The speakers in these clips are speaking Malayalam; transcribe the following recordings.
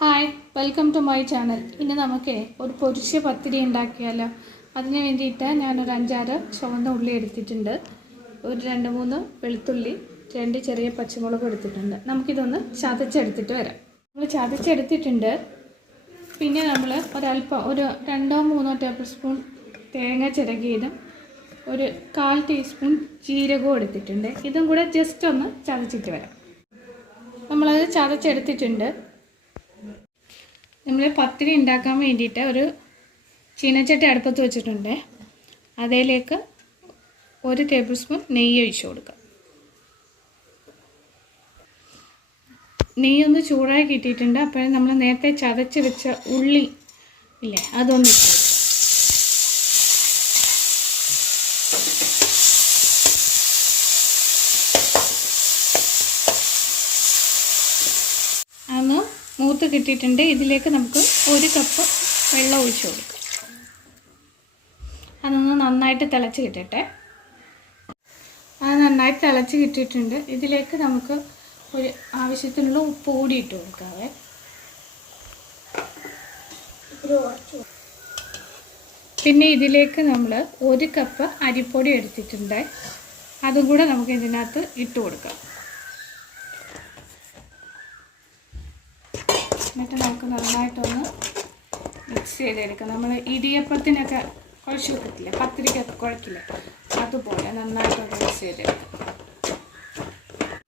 Hi, welcome to my channel. ഇന്ന് നമുക്ക് ഒരു പൊരിച്ച പത്തിരി ഉണ്ടാക്കിയാലോ. അതിന് വേണ്ടിയിട്ട് ഞാനൊരു 5-6 ചുവന്ന ഉള്ളി എടുത്തിട്ടുണ്ട്, ഒരു 2-3 വെളുത്തുള്ളി, 2 ചെറിയ പച്ചമുളക് എടുത്തിട്ടുണ്ട്. നമുക്കിതൊന്ന് ചതച്ചെടുത്തിട്ട് വരാം. നമ്മൾ ചതച്ചെടുത്തിട്ടുണ്ട്. പിന്നെ നമ്മൾ ഒരല്പം ഒരു 2-3 ടേബിൾ സ്പൂൺ തേങ്ങ ചിരകിയതും ഒരു 1/4 ടീസ്പൂൺ ജീരകവും എടുത്തിട്ടുണ്ട്. ഇതും കൂടെ ജസ്റ്റ് ഒന്ന് ചതച്ചിട്ട് വരാം. നമ്മളത് ചതച്ചെടുത്തിട്ടുണ്ട്. നമ്മൾ പത്തിരി ഉണ്ടാക്കാൻ വേണ്ടിയിട്ട് ഒരു ചീനച്ചട്ടി അടുപ്പത്ത് വെച്ചിട്ടുണ്ട്. അതിലേക്ക് 1 ടേബിൾ സ്പൂൺ നെയ്യ് ഒഴിച്ചു കൊടുക്കുക. നെയ്യൊന്ന് ചൂടായി കിട്ടിയിട്ടുണ്ട്. അപ്പോൾ നമ്മൾ നേരത്തെ ചതച്ച് വെച്ച ഉള്ളി ഇല്ലേ, അതൊന്ന് ഇട്ട് കൊടുക്കുക. അതൊന്ന് മൂത്ത് കിട്ടിയിട്ടുണ്ട്. ഇതിലേക്ക് നമുക്ക് 1 കപ്പ് വെള്ളം ഒഴിച്ചു കൊടുക്കാം. അതൊന്ന് നന്നായിട്ട് തിളച്ച് കിട്ടട്ടെ. അത് നന്നായിട്ട് തിളച്ച് കിട്ടിയിട്ടുണ്ട്. ഇതിലേക്ക് നമുക്ക് ഒരു ആവശ്യത്തിനുള്ള ഉപ്പ് കൂടി ഇട്ട് കൊടുക്കാവേ. പിന്നെ ഇതിലേക്ക് നമ്മൾ 1 കപ്പ് അരിപ്പൊടി എടുത്തിട്ടുണ്ട്. അതും കൂടെ നമുക്ക് ഇതിനകത്ത് ഇട്ട് കൊടുക്കാം. എന്നിട്ട് നമുക്ക് നന്നായിട്ടൊന്ന് മിക്സ് ചെയ്തെടുക്കാം. നമ്മൾ ഇടിയപ്പത്തിനൊക്കെ കുഴച്ച് വെക്കത്തില്ലേ, പത്തിരിക്കൊക്കെ കുഴക്കില്ലേ, അതുപോലെ നന്നായിട്ടൊന്ന് മിക്സ് ചെയ്തെടുക്കാം.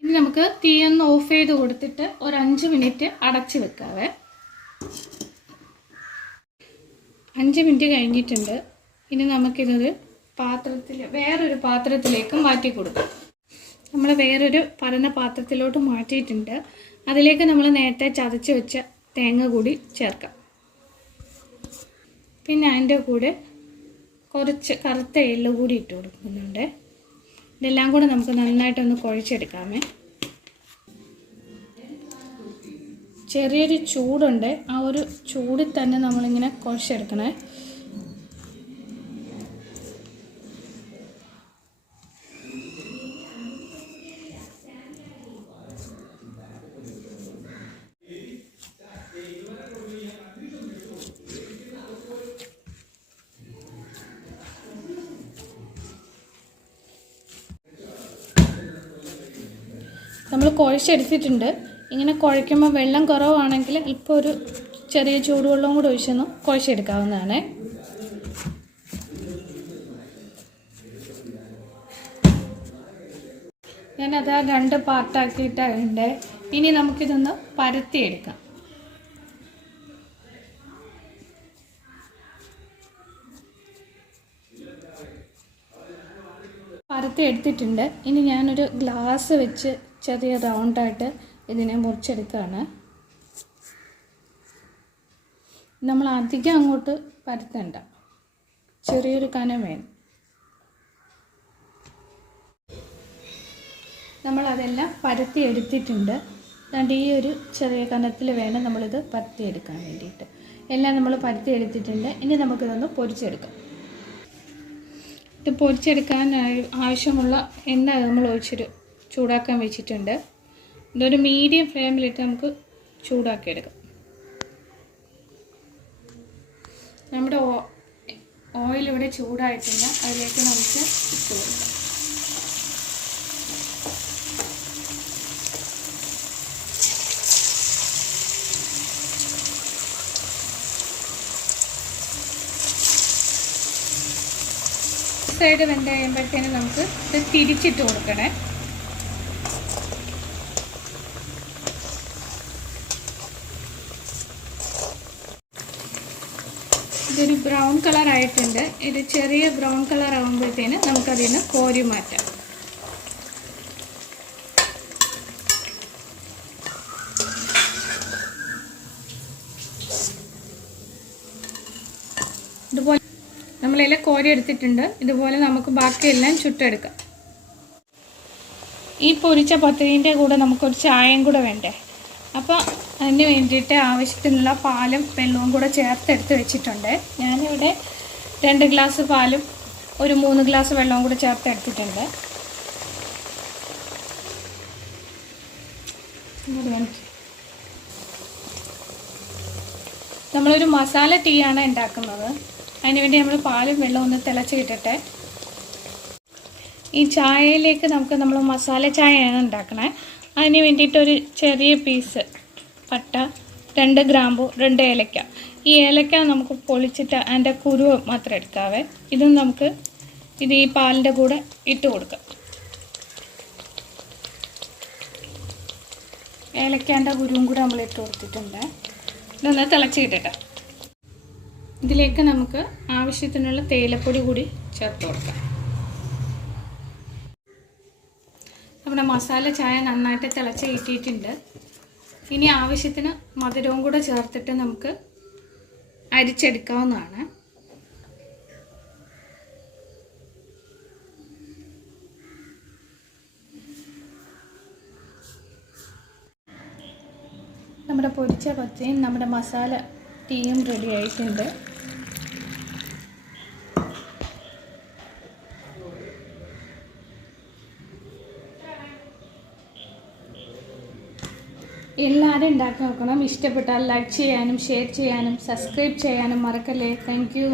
ഇനി നമുക്ക് തീയൊന്ന് ഓഫ് ചെയ്ത് കൊടുത്തിട്ട് ഒരു 5 മിനിറ്റ് അടച്ച് വെക്കാവേ. 5 മിനിറ്റ് കഴിഞ്ഞിട്ടുണ്ട്. ഇനി നമുക്കിതൊരു വേറൊരു പാത്രത്തിലേക്ക് മാറ്റി കൊടുക്കാം. നമ്മൾ വേറൊരു പരന്ന പാത്രത്തിലോട്ട് മാറ്റിയിട്ടുണ്ട്. അതിലേക്ക് നമ്മൾ നേരത്തെ ചതച്ച് വെച്ച തേങ്ങ കൂടി ചേർക്കാം. പിന്നെ അതിൻ്റെ കൂടെ കുറച്ച് കറുത്ത എള്ള് കൂടി ഇട്ട് കൊടുക്കുന്നുണ്ട്. ഇതെല്ലാം കൂടെ നമുക്ക് നന്നായിട്ടൊന്ന് കുഴച്ചെടുക്കാമേ. ചെറിയൊരു ചൂടുണ്ട്. ആ ഒരു ചൂടിൽ തന്നെ നമ്മളിങ്ങനെ കുഴച്ചെടുക്കണേ. നമ്മൾ കുഴച്ചെടുത്തിട്ടുണ്ട്. ഇങ്ങനെ കുഴയ്ക്കുമ്പോൾ വെള്ളം കുറവാണെങ്കിൽ ഇപ്പോൾ ഒരു ചെറിയ ചൂടുവെള്ളം കൂടി ഒഴിച്ചൊന്ന് കുഴച്ചെടുക്കാവുന്നതാണ്. ഞാനത് 2 പാർട്ടാക്കിയിട്ടുണ്ട്. ഇനി നമുക്കിതൊന്ന് പരത്തിയെടുക്കാം. പരത്തി എടുത്തിട്ടുണ്ട്. ഇനി ഞാനൊരു ഗ്ലാസ് വെച്ച് ചെറിയ റൗണ്ടായിട്ട് ഇതിനെ മുറിച്ചെടുക്കുകയാണ്. നമ്മൾ അധികം അങ്ങോട്ട് പരത്തണ്ട, ചെറിയൊരു കനം വേണം. നമ്മളതെല്ലാം പരത്തി എടുത്തിട്ടുണ്ട്. അതുകൊണ്ട് ഈ ഒരു ചെറിയ കനത്തിൽ വേണം നമ്മളിത് പരത്തിയെടുക്കാൻ വേണ്ടിയിട്ട്. എല്ലാം നമ്മൾ പരത്തി എടുത്തിട്ടുണ്ട്. ഇനി നമുക്കിതൊന്ന് പൊരിച്ചെടുക്കാം. ഇത് പൊരിച്ചെടുക്കാൻ ആവശ്യമുള്ള എണ്ണ നമ്മൾ ഒഴിച്ചൊരു ചൂടാക്കാൻ വെച്ചിട്ടുണ്ട്. ഇതൊരു മീഡിയം ഫ്ലെയിമിലിട്ട് നമുക്ക് ചൂടാക്കിയെടുക്കാം. നമ്മുടെ ഓയിൽ ഇവിടെ ചൂടായിട്ടില്ല. അതിലേക്ക് നമുക്ക് ഇട്ട് കൊടുക്കാം. സൈഡ് വെന്ത് കഴിയുമ്പോഴത്തേനും നമുക്ക് ഇത് തിരിച്ചിട്ട് കൊടുക്കണേ. ഇതൊരു ബ്രൗൺ കളർ ആയിട്ടുണ്ട്. ഇത് ചെറിയ ബ്രൗൺ കളർ ആകുമ്പോഴത്തേനും നമുക്കതിൽ നിന്ന് കോരി മാറ്റാം. ഇതുപോലെ നമ്മളെല്ലാം കോരി എടുത്തിട്ടുണ്ട്. ഇതുപോലെ നമുക്ക് ബാക്കിയെല്ലാം ചുട്ടെടുക്കാം. ഈ പൊരിച്ച പത്തിരീൻ്റെ കൂടെ നമുക്കൊരു ചായയും കൂടെ വേണ്ടേ. അപ്പോൾ അതിന് വേണ്ടിയിട്ട് ആവശ്യത്തിനുള്ള പാലും വെള്ളവും കൂടെ ചേർത്തെടുത്ത് വെച്ചിട്ടുണ്ട്. ഞാനിവിടെ 2 ഗ്ലാസ് പാലും ഒരു 3 ഗ്ലാസ് വെള്ളവും കൂടെ ചേർത്തെടുത്തിട്ടുണ്ട്. നമ്മളൊരു മസാല ടീ ആണ് ഉണ്ടാക്കുന്നത്. അതിനുവേണ്ടി നമ്മൾ പാലും വെള്ളവും ഒന്ന് തിളച്ച് കിട്ടട്ടെ. ഈ ചായയിലേക്ക് നമ്മൾ മസാല ചായയാണ് ഉണ്ടാക്കണേ. അതിന് വേണ്ടിയിട്ടൊരു ചെറിയ പീസ് പട്ട, 2 ഗ്രാമ്പു, 2 ഏലക്ക. ഈ ഏലക്ക നമുക്ക് പൊളിച്ചിട്ട് അതിൻ്റെ കുരു മാത്രം എടുക്കാവേ. ഇതും നമുക്ക് ഈ പാലിൻ്റെ കൂടെ ഇട്ട് കൊടുക്കാം. ഏലക്കാൻ്റെ കുരുവും കൂടെ നമ്മൾ ഇട്ട് കൊടുത്തിട്ടുണ്ട്. ഇതൊന്ന് തിളച്ച് കിട്ടട്ടെ. ഇതിലേക്ക് നമുക്ക് ആവശ്യത്തിനുള്ള തേയിലപ്പൊടി കൂടി ചേർത്ത് കൊടുക്കാം. നമ്മുടെ മസാല ചായ നന്നായിട്ട് തിളച്ച് കിട്ടിയിട്ടുണ്ട്. ഇനി ആവശ്യത്തിന് മധുരവും കൂടെ ചേർത്തിട്ട് നമുക്ക് അരിച്ചെടുക്കാവുന്നതാണ്. നമ്മുടെ പൊരിച്ച പച്ചയും നമ്മുടെ മസാല ടീയും റെഡി ആയിട്ടുണ്ട്. എല്ലാവരും ഉണ്ടാക്കി നോക്കണം. ഇഷ്ടപ്പെട്ടാൽ ലൈക്ക് ചെയ്യാനും ഷെയർ ചെയ്യാനും സബ്സ്ക്രൈബ് ചെയ്യാനും മറക്കല്ലേ. Thank you.